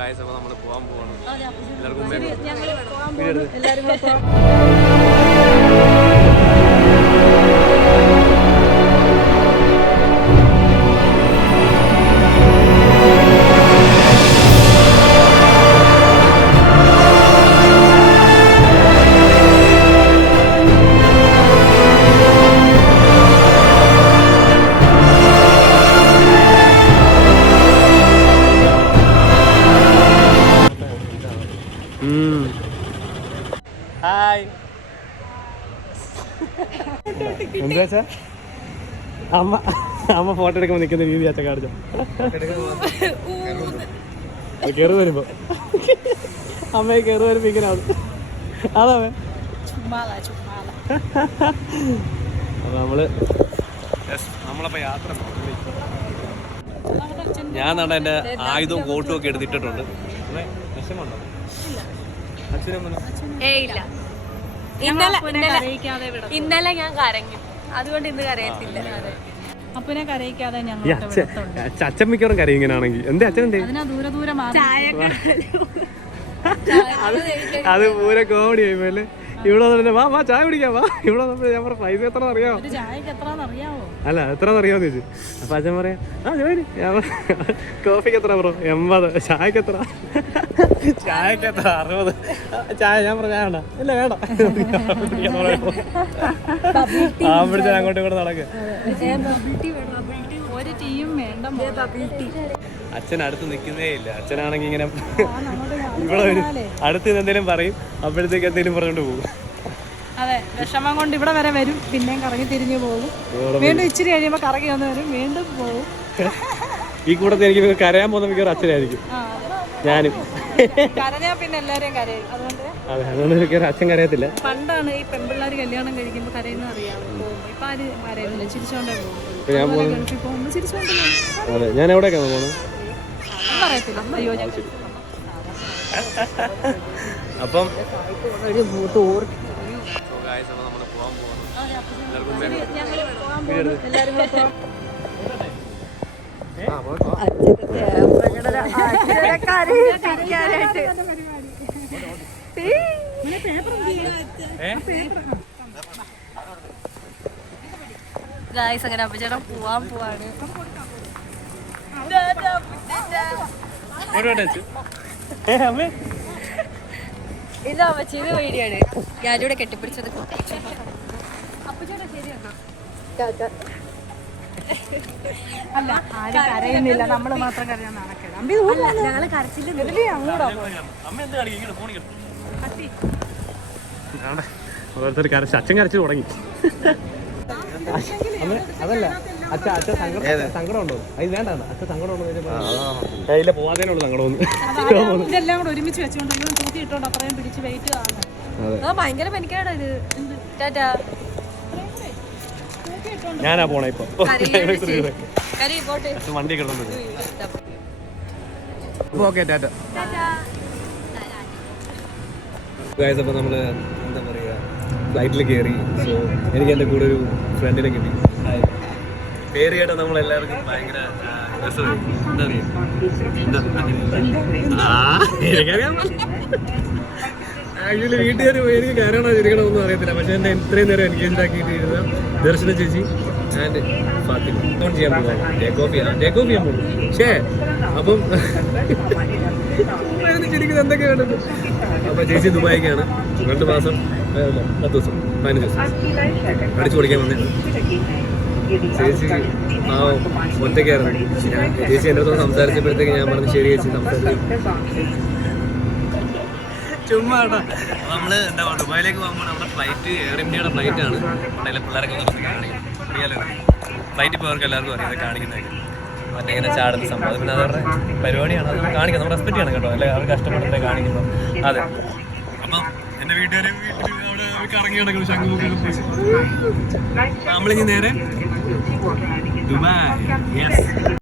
Guys അപ്പോൾ നമ്മൾ പോകാൻ പോവാണ്. എല്ലാവർക്കും ഹായ്. എന്താ വെച്ചാ അമ്മ ഫോട്ടോ എടുക്കുമ്പോൾ നിൽക്കുന്ന രീതി അച്ഛൻ കാണിച്ചോ. കയറി വരുമ്പോ അമ്മയെ കയറി വരുമ്പോ ഇങ്ങനെ അതാ അപ്പൊ നമ്മളപ്പോ യാത്ര ഞാൻ നട എന്റെ ആയുധവും കോട്ടും ഒക്കെ എടുത്തിട്ടുണ്ട്. വിഷമുണ്ടോ ഇന്നലെ ഞാൻ കരഞ്ഞു, അതുകൊണ്ട് ഇന്ന് കരയത്തില്ല. അപ്പനെ കരയിക്കാതെ അച്ഛൻ മിക്കവാറും കരയും ഇങ്ങനാണെങ്കിൽ. എന്താ അച്ഛൻ അത് പൂരെ കോമഡി ആയിപ്പോലെ. ഇവിടെ വന്നിട്ട് വാ ചായ കുടിക്കാം വാ. ഇവിടെ വന്നപ്പോ ഞാൻ പറഞ്ഞ പൈസ എത്ര അറിയാമോ? അല്ല എത്രന്ന് അറിയാമോ ചോദിച്ചു. അപ്പൊ അച്ഛൻ പറയാം ജോലി. കോഫിക്ക് എത്ര ബ്രോ? 80. ചായക്ക് എത്ര? ചായക്ക് എത്ര? 60. ചായ ഞാൻ പറഞ്ഞ വേണ്ട. ഇല്ല വേണ്ട. ആവുമ്പോഴത്തേനും അങ്ങോട്ടും ഇങ്ങോട്ട് നടക്കുക. അച്ഛൻ അടുത്ത് നിൽക്കുന്നേ ഇല്ല. അച്ഛനാണെങ്കിൽ ഇങ്ങനെ ഇവിടെ വരും, അടുത്ത് എന്തെങ്കിലും പറയും, അപ്പോഴത്തേക്ക് എന്തെങ്കിലും പറഞ്ഞോണ്ട് പോകും. അതെ, വിഷമം കൊണ്ട് ഇവിടെ വരെ വരും, പിന്നെയും കറങ്ങി തിരിഞ്ഞു പോകും. വീണ്ടും ഇച്ചിരി കഴിയുമ്പോ കറങ്ങി വന്ന് വരും, വീണ്ടും പോകും. ഈ കൂട്ടത്തിൽ എനിക്ക് കരയാൻ പോകുന്ന മിക്കവാറും അച്ഛനായിരിക്കും. ഞാനും കരഞ്ഞാ പിന്നെ എല്ലാരെയും കരയും. അതുകൊണ്ട് മിക്കവാറും അച്ഛൻ കരയത്തില്ല. പണ്ടാണ് ഈ പെൺപിള്ളേർ കല്യാണം കഴിക്കുമ്പോ കരയുന്നത് അറിയാമോ? ഇപ്പൊ ആര് കരയുന്നില്ല, ചിരിച്ചോണ്ടേ പോകും. അതെ, ഞാൻ എവിടേക്കാണ് പോണത് പറയത്തില്ല. അയ്യോ ഞാൻ അപ്പം ഗായ്സ് അങ്ങനെ അപ്പച്ചേട്ടൻ പോവാൻ പോവാണ്. ഇത് അമ്മച്ചിയുടെ വീഡിയോയാണ്. ഞാനിവിടെ കെട്ടിപ്പിടിച്ചത്. അല്ല, ആരും കരയുന്നില്ല, നമ്മള് മാത്രം കരയാൻ നടക്കണം. ഞങ്ങള് കരച്ചില്ല. ഓരോരുത്തർ കരച്ച് അച്ഛൻ കരച്ച് തുടങ്ങി. അതല്ല അച്ഛൻ സങ്കടം ഉണ്ടോ? അത് വേണ്ട, അച്ഛൻ സങ്കടം ഉണ്ടോ? കയ്യിലെ പോവാതേനുള്ള സങ്കടം. ഇതെല്ലാം കൂടെ ഒരുമിച്ച് വെച്ചോണ്ട് തൂക്കിയിട്ടോണ്ട് അത്രയും പിടിച്ച് വെയിറ്റ് കാണും. ഭയങ്കര പനിക്കാടാ ഇത്. ടാറ്റാ. ഞാനാ പോണേ ഇപ്പൊ. വണ്ടി കിടന്നത്. ഓക്കെ ടാറ്റ. അപ്പോൾ നമ്മൾ എന്താ പറയുക, ഫ്ലൈറ്റിൽ കയറി. സോ എനിക്ക് എൻ്റെ കൂടെ ഒരു ഫ്രണ്ടിനെ കിട്ടി. പേര് കേട്ടാൽ നമ്മളെല്ലാവർക്കും ഭയങ്കര രസമായി. എന്താ പറയുക, എനിക്കറിയാം. ആക്ച്വലി വീട്ടുകാർ എനിക്ക് കയറണോ ചിരിക്കണമെന്നൊന്നും അറിയത്തില്ല. പക്ഷേ എന്നെ ഇത്രയും നേരം എൻഗേജ് ആക്കിയിട്ടിരുന്ന ദർശന ചേച്ചി ആൻഡ് ഫാത്തിമ ഫോൺ ചെയ്യാൻ പോകും. ടേക്ക് ഓഫ് ചെയ്യാൻ പോകും. പക്ഷേ അപ്പം ചിരിക്കുന്നത് എന്തൊക്കെ വേണ്ടത്. അപ്പോൾ ചേച്ചി ദുബായിക്കാണ് 2 മാസം 10 ദിവസം 15 ദിവസം അടിച്ചു പൊളിക്കാൻ വന്നത്. ചേച്ചി ആ ഒറ്റയ്ക്കായിരുന്നു. ചേച്ചി എൻ്റെ അടുത്ത് സംസാരിച്ചപ്പോഴത്തേക്ക് ഞാൻ പറഞ്ഞു ശരി ചേച്ചി സംസാരിച്ചു. ചുമ്മാ നമ്മൾ എന്താ പറയുക, ദുബായിലേക്ക് പോകുമ്പോൾ നമ്മുടെ ഫ്ലൈറ്റ് എയർ ഇന്ത്യയുടെ ഫ്ലൈറ്റാണ്. അതിലെ പിള്ളേരൊക്കെ കാണിക്കും. ഫ്ലൈറ്റിൽ പോയവർക്ക് എല്ലാവർക്കും അറിയാം കാണിക്കുന്നതൊക്കെ. മറ്റേ ഇങ്ങനെ ചാടുന്ന സംഭവം, പിന്നെ അതവരുടെ പരിപാടിയാണ്. അത് കാണിക്കാം, നമ്മൾ റെസ്പെക്ട് ചെയ്യണം കേട്ടോ. അല്ലെ അവർ കഷ്ടപ്പെട്ടിട്ട് കാണിക്കുമ്പോൾ. അതെ, അപ്പം എൻ്റെ വീട്ടുകാരെ അവിടെ കറങ്ങി കിടക്കണം. ശംഖുമുഖം നമ്മളിനി നേരെ ദുബായ്. യെസ്.